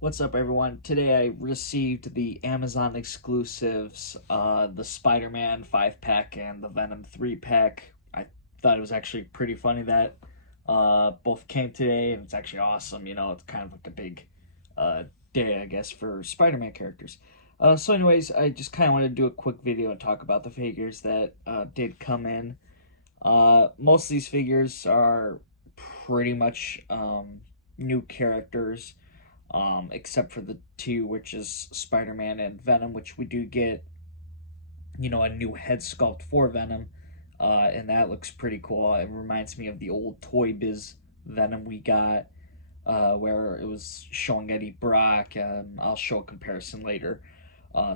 What's up, everyone? Today I received the Amazon exclusives, the Spider-Man 5-pack and the Venom 3-pack. I thought it was actually pretty funny that both came today, and it's actually awesome. It's kind of like a big uh, day, I guess, for Spider-Man characters. Anyways, I just kind of wanted to do a quick video and talk about the figures that did come in. Most of these figures are pretty much new characters, except for the two, which is Spider-Man and Venom, which we do get, a new head sculpt for Venom, and that looks pretty cool. It reminds me of the old Toy Biz Venom we got, where it was showing Eddie Brock. I'll show a comparison later.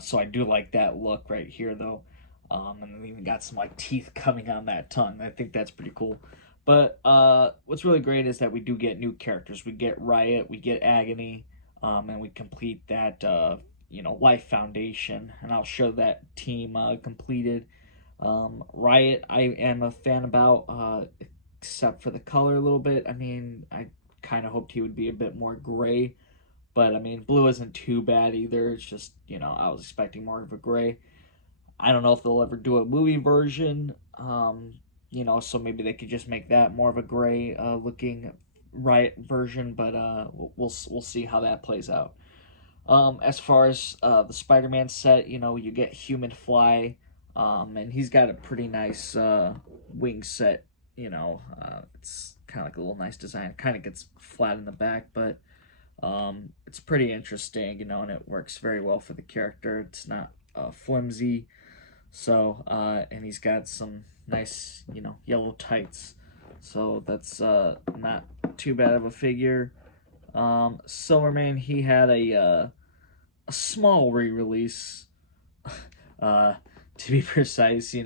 So I do like that look right here, though. And we even got some like teeth coming on that tongue. I think that's pretty cool. But what's really great is that we do get new characters. We get Riot, we get Agony, and we complete that Life Foundation, and I'll show that team completed. Riot, I am a fan about, except for the color a little bit. I mean, I kind of hoped he would be a bit more gray, but I mean, blue isn't too bad either. It's just, I was expecting more of a gray. I don't know if they'll ever do a movie version, so maybe they could just make that more of a gray looking Riot version, but we'll see how that plays out. As far as the Spider-Man set, you get Human Fly, and he's got a pretty nice wing set. It's kind of like a little nice design. Kind of gets flat in the back, but it's pretty interesting, and it works very well for the character. It's not flimsy. So, and he's got some nice, yellow tights. So that's not too bad of a figure. Silverman, he had a small re-release, to be precise,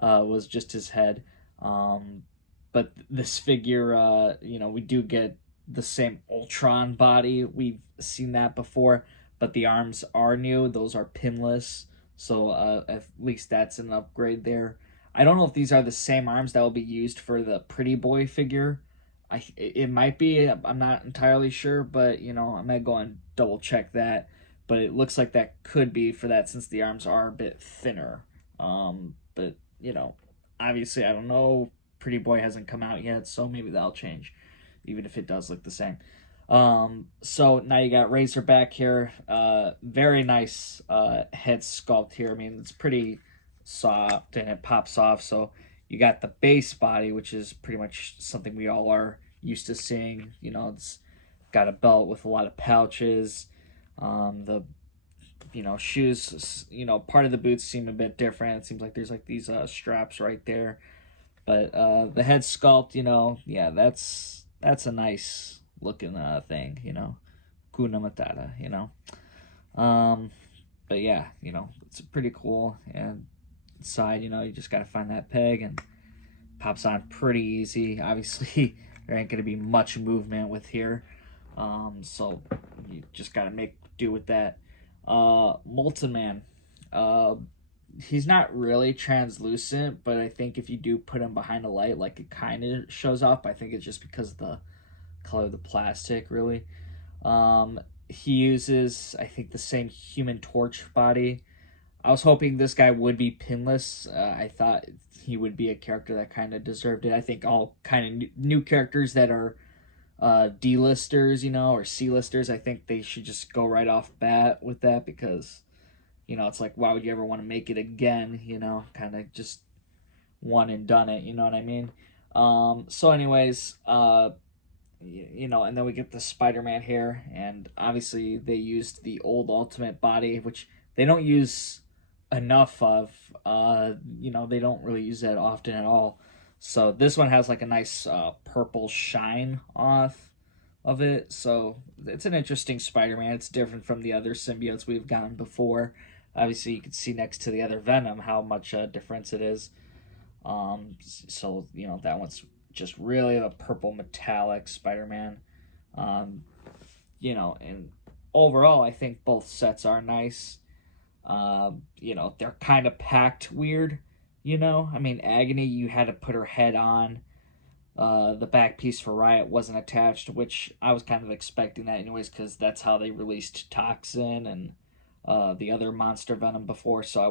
was just his head. But this figure, we do get the same Ultron body. We've seen that before, but the arms are new. Those are pinless. So at least that's an upgrade there. I don't know if these are the same arms that will be used for the Pretty Boy figure. It might be. I'm not entirely sure, but I'm gonna go and double check that. But it looks like that could be for that since the arms are a bit thinner. But obviously I don't know. Pretty Boy hasn't come out yet, so maybe that'll change, even if it does look the same. So now you got Razorback here. Very nice head sculpt here. I mean, it's pretty soft and it pops off. So you got the base body, which is pretty much something we all are used to seeing. It's got a belt with a lot of pouches. The shoes, part of the boots seem a bit different. It seems like there's like these straps right there. But the head sculpt, yeah, that's a nice looking thing, Kuna Matata. But yeah, it's pretty cool. And inside, you just gotta find that peg and pops on pretty easy. Obviously, there ain't gonna be much movement with here. So you just gotta make do with that. Molten Man. He's not really translucent, but I think if you do put him behind a light, like it kind of shows up. I think it's just because of the color of the plastic, really. He uses, I think, the same Human Torch body. I was hoping this guy would be pinless. I thought he would be a character that kind of deserved it. I think all kind of new characters that are D-listers, or C-listers, I think they should just go right off bat with that because, it's like, why would you ever want to make it again, kind of just one and done it, you know what I mean? So anyways, and then we get the Spider-Man here, and obviously they used the old Ultimate body, which they don't use enough of. They don't really use that often at all. So this one has like a nice purple shine off of it. So it's an interesting Spider-Man. It's different from the other symbiotes we've gotten before. Obviously, you can see next to the other Venom how much difference it is. So that one's just really a purple metallic Spider-Man. And overall, I think both sets are nice. They're kind of packed weird. I mean, Agony, you had to put her head on. The back piece for Riot wasn't attached, which I was kind of expecting that anyways, because that's how they released Toxin and the other monster Venom before. So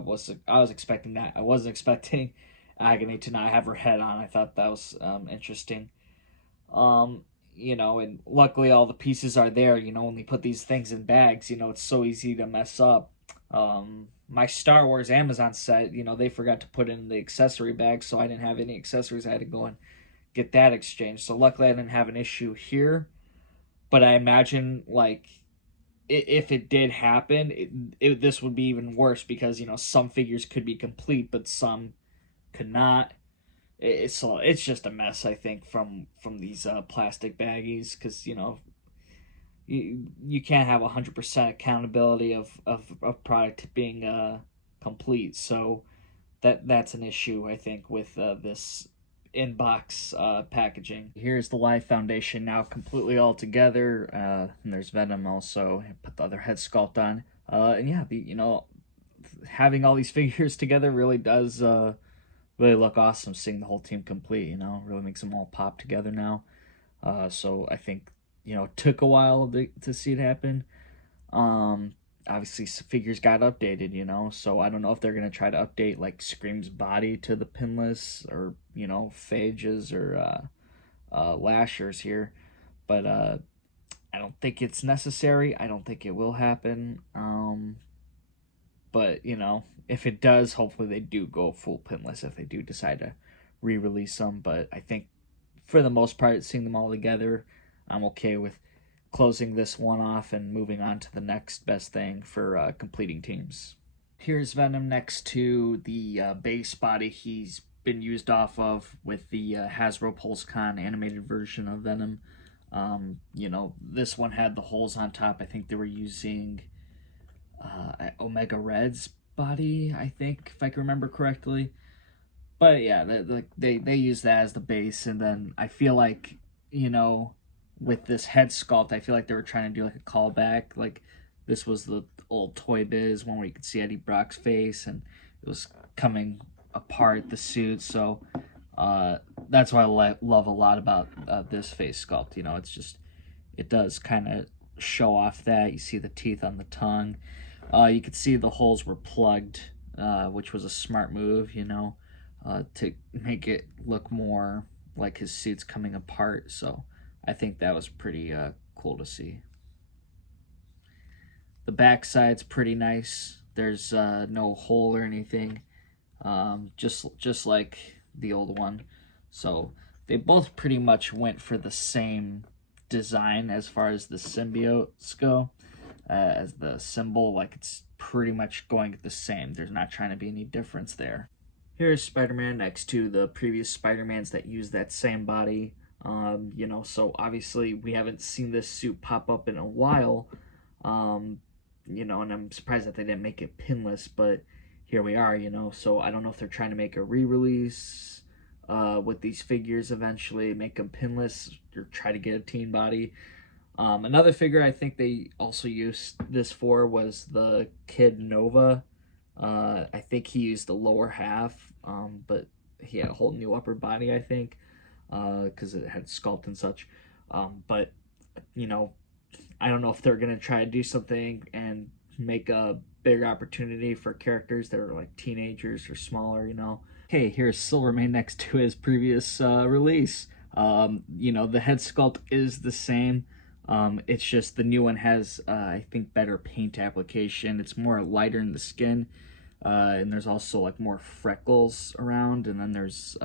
I was expecting that. I wasn't expecting Agony to not have her head on. I thought that was interesting. Um, and luckily all the pieces are there. When they put these things in bags, it's so easy to mess up. My Star Wars Amazon set, they forgot to put in the accessory bag, so I didn't have any accessories. I had to go and get that exchanged. So luckily, I didn't have an issue here. But I imagine, like, if it did happen, this would be even worse because some figures could be complete, but some could not. It's just a mess, I think, from these plastic baggies, because you can't have 100% accountability of product being complete. So that's an issue, I think, with this inbox packaging. Here's the Life Foundation now completely all together. And there's Venom also. Put the other head sculpt on. And yeah, having all these figures together really does really look awesome. Seeing the whole team complete, really makes them all pop together now. So I think it took a while to see it happen. Um, Obviously figures got updated, so I don't know if they're gonna try to update like Scream's body to the pinless, or Phage's, or Lasher's here, but I don't think it's necessary. I don't think it will happen. But if it does, hopefully they do go full pinless if they do decide to re-release them. But I think for the most part, seeing them all together, I'm okay with closing this one off and moving on to the next best thing for completing teams. Here's Venom next to the base body he's been used off of with the Hasbro PulseCon animated version of Venom. This one had the holes on top. I think they were using Omega Red's body, I think, if I can remember correctly. But yeah, they use that as the base, and then I feel like with this head sculpt, I feel like they were trying to do like a callback. Like this was the old Toy Biz one where you could see Eddie Brock's face, and it was coming apart the suit. So that's what I love a lot about this face sculpt. It does kind of show off that. You see the teeth on the tongue. You could see the holes were plugged, which was a smart move, to make it look more like his suit's coming apart. So I think that was pretty cool to see. The backside's pretty nice. There's no hole or anything, just like the old one. So they both pretty much went for the same design as far as the symbiotes go, as the symbol. Like it's pretty much going the same. There's not trying to be any difference there. Here's Spider-Man next to the previous Spider-Mans that use that same body. So obviously we haven't seen this suit pop up in a while. And I'm surprised that they didn't make it pinless, but here we are, so I don't know if they're trying to make a re-release with these figures eventually, make them pinless, or try to get a teen body. Another figure I think they also used this for was the Kid Nova. I think he used the lower half, but he had a whole new upper body, I think, because it had sculpt and such. But I don't know if they're gonna try to do something and make a bigger opportunity for characters that are like teenagers or smaller. Hey, here's Silvermane next to his previous release. The head sculpt is the same. It's just the new one has, I think, better paint application. It's more lighter in the skin, and there's also like more freckles around, and then there's,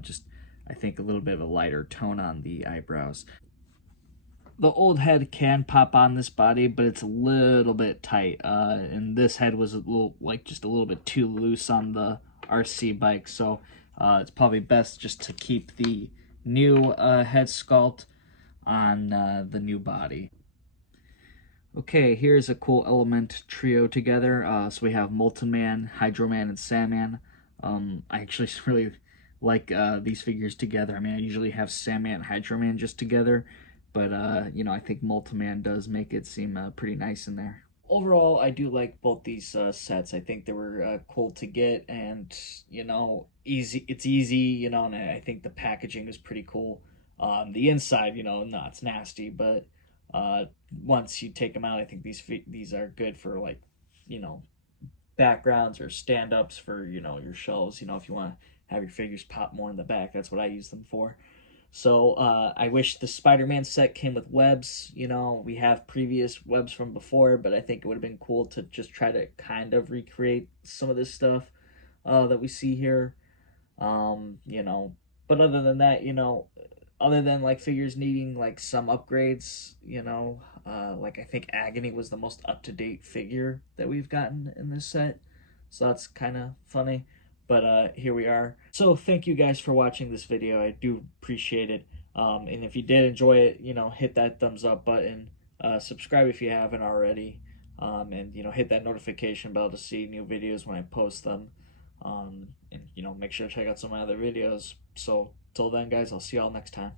just I think a little bit of a lighter tone on the eyebrows. The old head can pop on this body, but it's a little bit tight. And this head was just a little bit too loose on the RC bike, so it's probably best just to keep the new head sculpt on the new body. Okay, here's a cool element trio together. So we have Molten Man, Hydro Man, and Sandman. I actually really like these figures together. I mean, I usually have Sandman and Hydro Man just together, but I think Molten Man does make it seem pretty nice in there. overall, I do like both these sets. I think they were cool to get, and easy. It's easy, and I think the packaging is pretty cool. The inside, no, it's nasty, but uh, once you take them out, I think these are good for like, you know, backgrounds or stand ups for your shelves. If you want to have your figures pop more in the back, that's what I use them for. So I wish the Spider-Man set came with webs. We have previous webs from before, but I think it would have been cool to just try to kind of recreate some of this stuff that we see here. Um, you know, but other than that, other than like figures needing like some upgrades, like I think Agony was the most up to date figure that we've gotten in this set, so that's kind of funny. But here we are. So thank you guys for watching this video. I do appreciate it. And if you did enjoy it, hit that thumbs up button. Subscribe if you haven't already. And hit that notification bell to see new videos when I post them. And make sure to check out some of my other videos. So till then, guys, I'll see y'all next time.